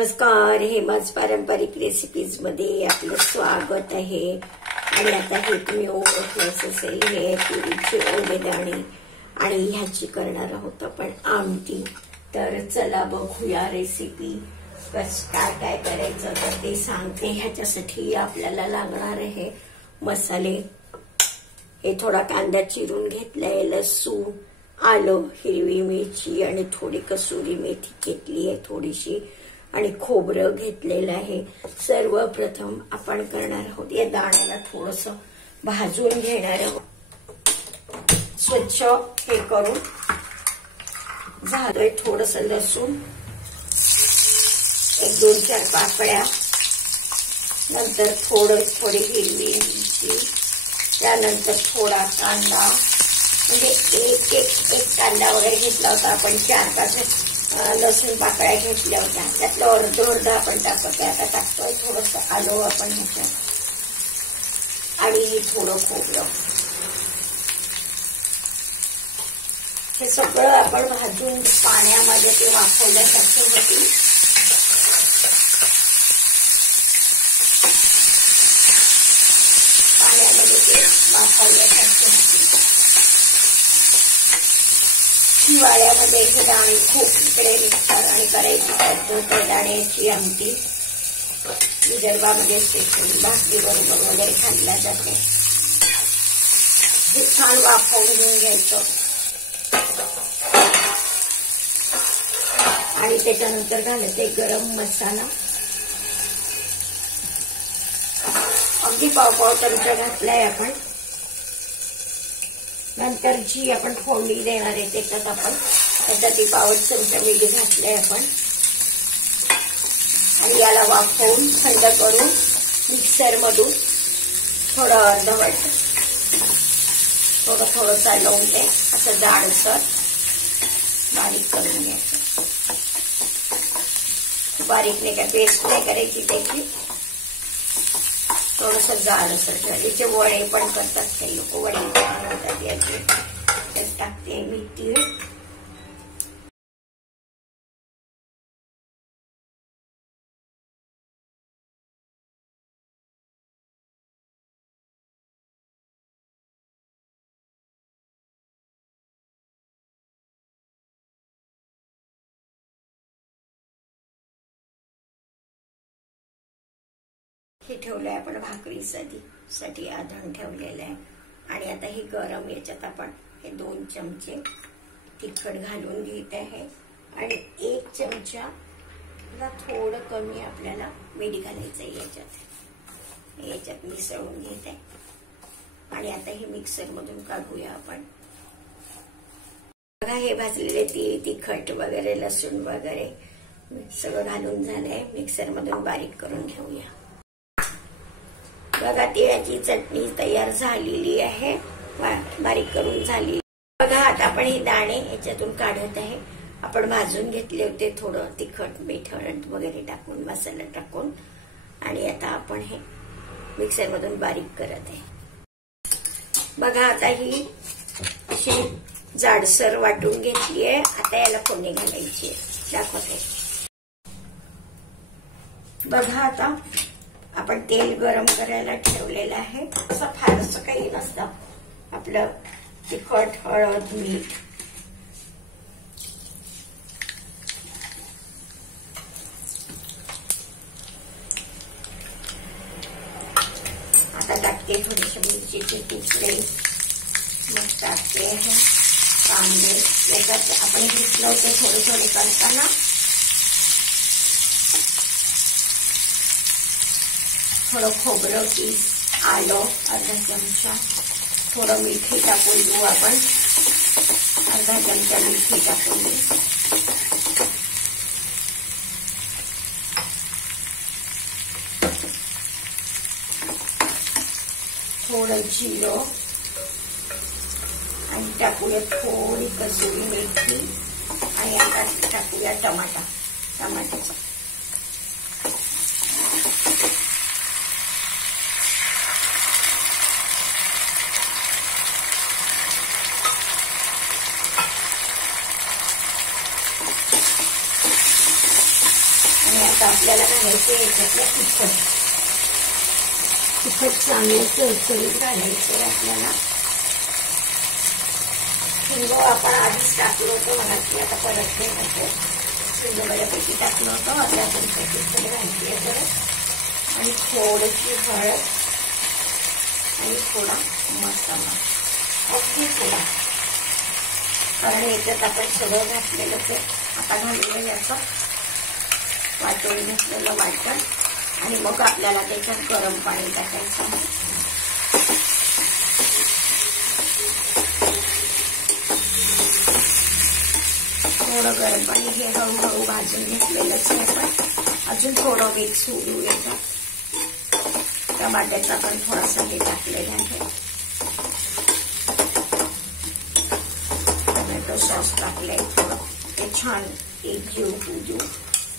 नमस्कार, हेमाच पारंपरिक रेसिपीज मध्ये आपलं स्वागत आहे। आणि आता हे तुम्ही ओळखलंच असेल, हे तुरीचे ओले दाणे आणि ह्याची करणार आहोत आपण आमटी। तर चला बघूया रेसिपी काय काय करायचं तर ते सांगते। ह्याच्यासाठी आपल्याला लागणार आहे मसाले। हे थोडा कांदा चिरून घेतलाय, लसूण, आलं, हिरवी मिरची आणि थोडी कसुरी मेथी घेतली आहे थोडीशी, आणि खोबरं घेतलेलं आहे। सर्वप्रथम आपण करणार आहोत या दाण्याला थोडंसं भाजून घेणार आहोत। स्वच्छ हे करून झालंय। थोडंसं लसूण, 1-2-4 पाकळ्या, नंतर थोडी हिरवी मिरची, त्यानंतर थोडा कांदा, म्हणजे एक कांदा वगैरे घेतला होता आपण, 4-5 लसूण पाकळ्या घेतल्या होत्या, त्यातलं अर्ध आपण टाकतोय। आता टाकतोय थोडंसं आलं आपण ह्याच्यात, आणि थोडं खोबरं। हे सगळं आपण भाजून पाण्यामध्ये ते वाफवल्यासारखे होतील। पाण्यामध्ये ते वाफवल्यासारखे होतील। हिवाळ्यामध्ये हे दाणे खूप इकडे निघतात आणि करायची पद्धत आहे दाण्याची आमटी। विदर्भामध्ये स्पेशल भाकरी बरोबर वगैरे खाल्ल्या जाते। हे छान वाफवून घेऊन घ्यायचं, आणि त्याच्यानंतर घालायचे गरम मसाला। अगदी पाव चमचा घातलाय आपण। नंतर जी आपण फोडणी देणार आहे त्याच्यात आपण पाव चमचा मीठ घातलंय आपण, आणि याला वाफवून थंड करून मिक्सर मधून थोडं अर्धवट थोडं चालवून ते असं जाडसर बारीक करून घ्यायचं। बारीक नाही का, पेस्ट नाही करायची त्याची, थोडंसं जाडसर। त्याचे वडे पण करतात काही लोक, वडे बनवतात याचे। त्यात टाकते मी तीळ, हे ठेवलंय आपण भाकरीसाठी आधण ठेवलेलं आहे। आणि आता ही गरम याच्यात आपण हे 2 चमचे तिखट घालून घेत आहे, आणि 1 चमचा थोडं कमी आपल्याला मीठ घालायचंय याच्यात मिसळून घेत आहे। आणि आता हे मिक्सर मधून काढूया आपण। बघा, हे भाजलेले तीळ, तिखट वगैरे, लसूण वगैरे सगळं घालून झालंय। मिक्सर मधून बारीक करून घेऊया। बघा, तिळाची चटणी तयार झालेली आहे, बारीक करून झाली। बघा, आता आपण हे दाणे याच्यातून काढत आहे। आपण भाजून घेतले होते थोडं तिखट, मीठ, हळद वगैरे टाकून, मसाला टाकून, आणि आता आपण हे मिक्सर मधून बारीक करत आहे। बघा, आता ही अशी जाडसर वाटून घेतली आहे। आता याला फोडणी घालायची आहे, दाखवते। बघा, आता आपण तेल गरम करायला ठेवलेलं आहे। असं फारसं काही नसतं, आपलं तिखट, हळद, मीठ। आता टाकते थोडीशी मिरचीचे तुकडे, मग टाकते आहे कांदे। याच्यात आपण घेतलं होतं थोडे करताना, थोडं खोबरं किस, आलं अर्धा चमचा, थोडं मिठी टाकून देऊ आपण, अर्धा चमचा मिठी टाकून देऊ, थोडं जिरं, आणि टाकूया थोडी कसुरी मेथी, आणि आता टाकूया टमाट्याचा। आता आपल्याला घालायचं याच्यातलं तिखट. तिखट चांगलं चरचरीत घालायचं आपल्याला. हिंग आपण आधीच टाकलं होतं मला की आता परत नाही टाकतो. हिंग बऱ्यापैकी टाकलं होतं. आता आपण तिखट घालते परत. आणि थोडीशी हळद आणि थोडा मसाला. अगदी थोडा, कारण याच्यात आपण सगळं घातलेलंच आहे. आता घालूया याचं वाटोळी घेतलेलं वाटण. आणि मग आपल्याला त्याच्यात गरम पाणी टाकायचं आहे. थोडं गरम पाणी हे हळूहळू भाजून घेतलेलंच आहे. पण अजून थोडं वेग सोडू याचा. टमाट्याचा पण थोडासा हे टाकलेला आहे. टोमॅटो सॉस टाकलंय थोडं. ते छान एकजीव होऊ देऊ.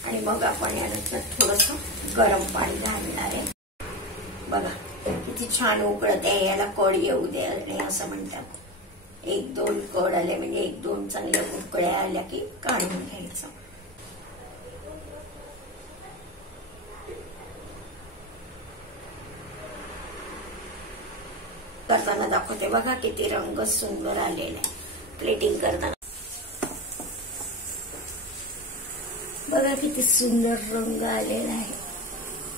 आणि मग आपण यानंतर थोडंसं गरम पाणी घालणार आहे. बघा किती छान उकळत आहे. याला कड येऊ दे असं म्हणतात. 1-2 कड आले म्हणजे 1-2 चांगल्या उकळ्या आल्या की काढून घ्यायचं. करताना दाखवते बघा किती रंग सुंदर आलेला आहे. प्लेटिंग करताना बघा किती सुंदर रंग आलेला आहे.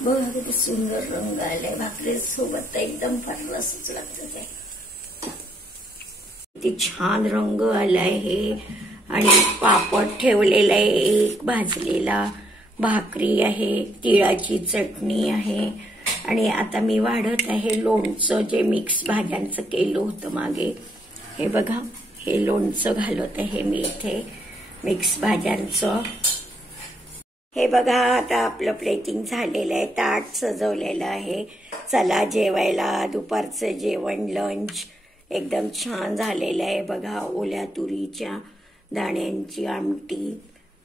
बघा किती सुंदर रंग आलाय. भाकरी सोबत एकदम फार रसच लागतं ते. किती छान रंग आलाय हे. आणि पापड ठेवलेला आहे एक भाजलेला. भाकरी आहे, तिळाची चटणी आहे. आणि आता मी वाढत आहे लोणचं जे मिक्स भाज्यांचं केलं होतं मागे. हे बघा हे लोणचं घालत आहे मी इथे मिक्स भाज्यांचं. हे बघा आता आपलं प्लेटिंग झालेलं आहे. ताट सजवलेलं आहे. चला जेवायला. दुपारचं जेवण लंच एकदम छान झालेलं आहे. बघा ओल्या तुरीच्या दाण्यांची आमटी,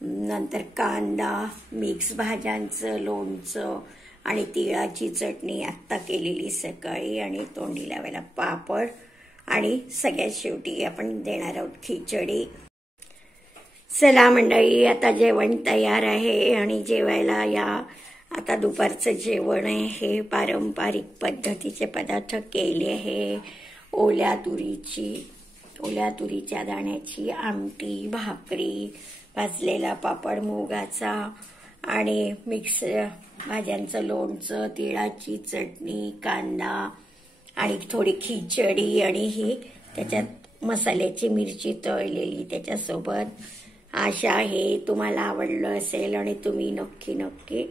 नंतर कांदा, मिक्स भाज्यांचं लोणचं आणि तिळाची चटणी आत्ता केलेली सकाळी. आणि तोंडी लावायला पापड. आणि सगळ्यात शेवटी आपण देणार आहोत खिचडी. चला मंडळी आता जेवण तयार आहे आणि जेवायला या. आता दुपारचं जेवण आहे. हे पारंपरिक पद्धतीचे पदार्थ केले आहे. ओल्या तुरीच्या दाण्याची आमटी, भाकरी, भाजलेला पापड मुगाचा आणि मिक्स भाज्यांचं लोणचं, तिळाची चटणी, कांदा आणि थोडी खिचडी आणि ही त्याच्यात मसाल्याची मिरची तळलेली त्याच्यासोबत. आशा आहे तुम्हाला आवडलं असेल आणि तुम्ही नक्की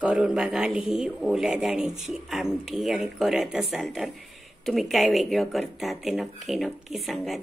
करून बघाल ही ओल्या दाण्याची आमटी. आणि करत असाल तर तुम्ही काय वेगळं करता ते नक्की सांगा.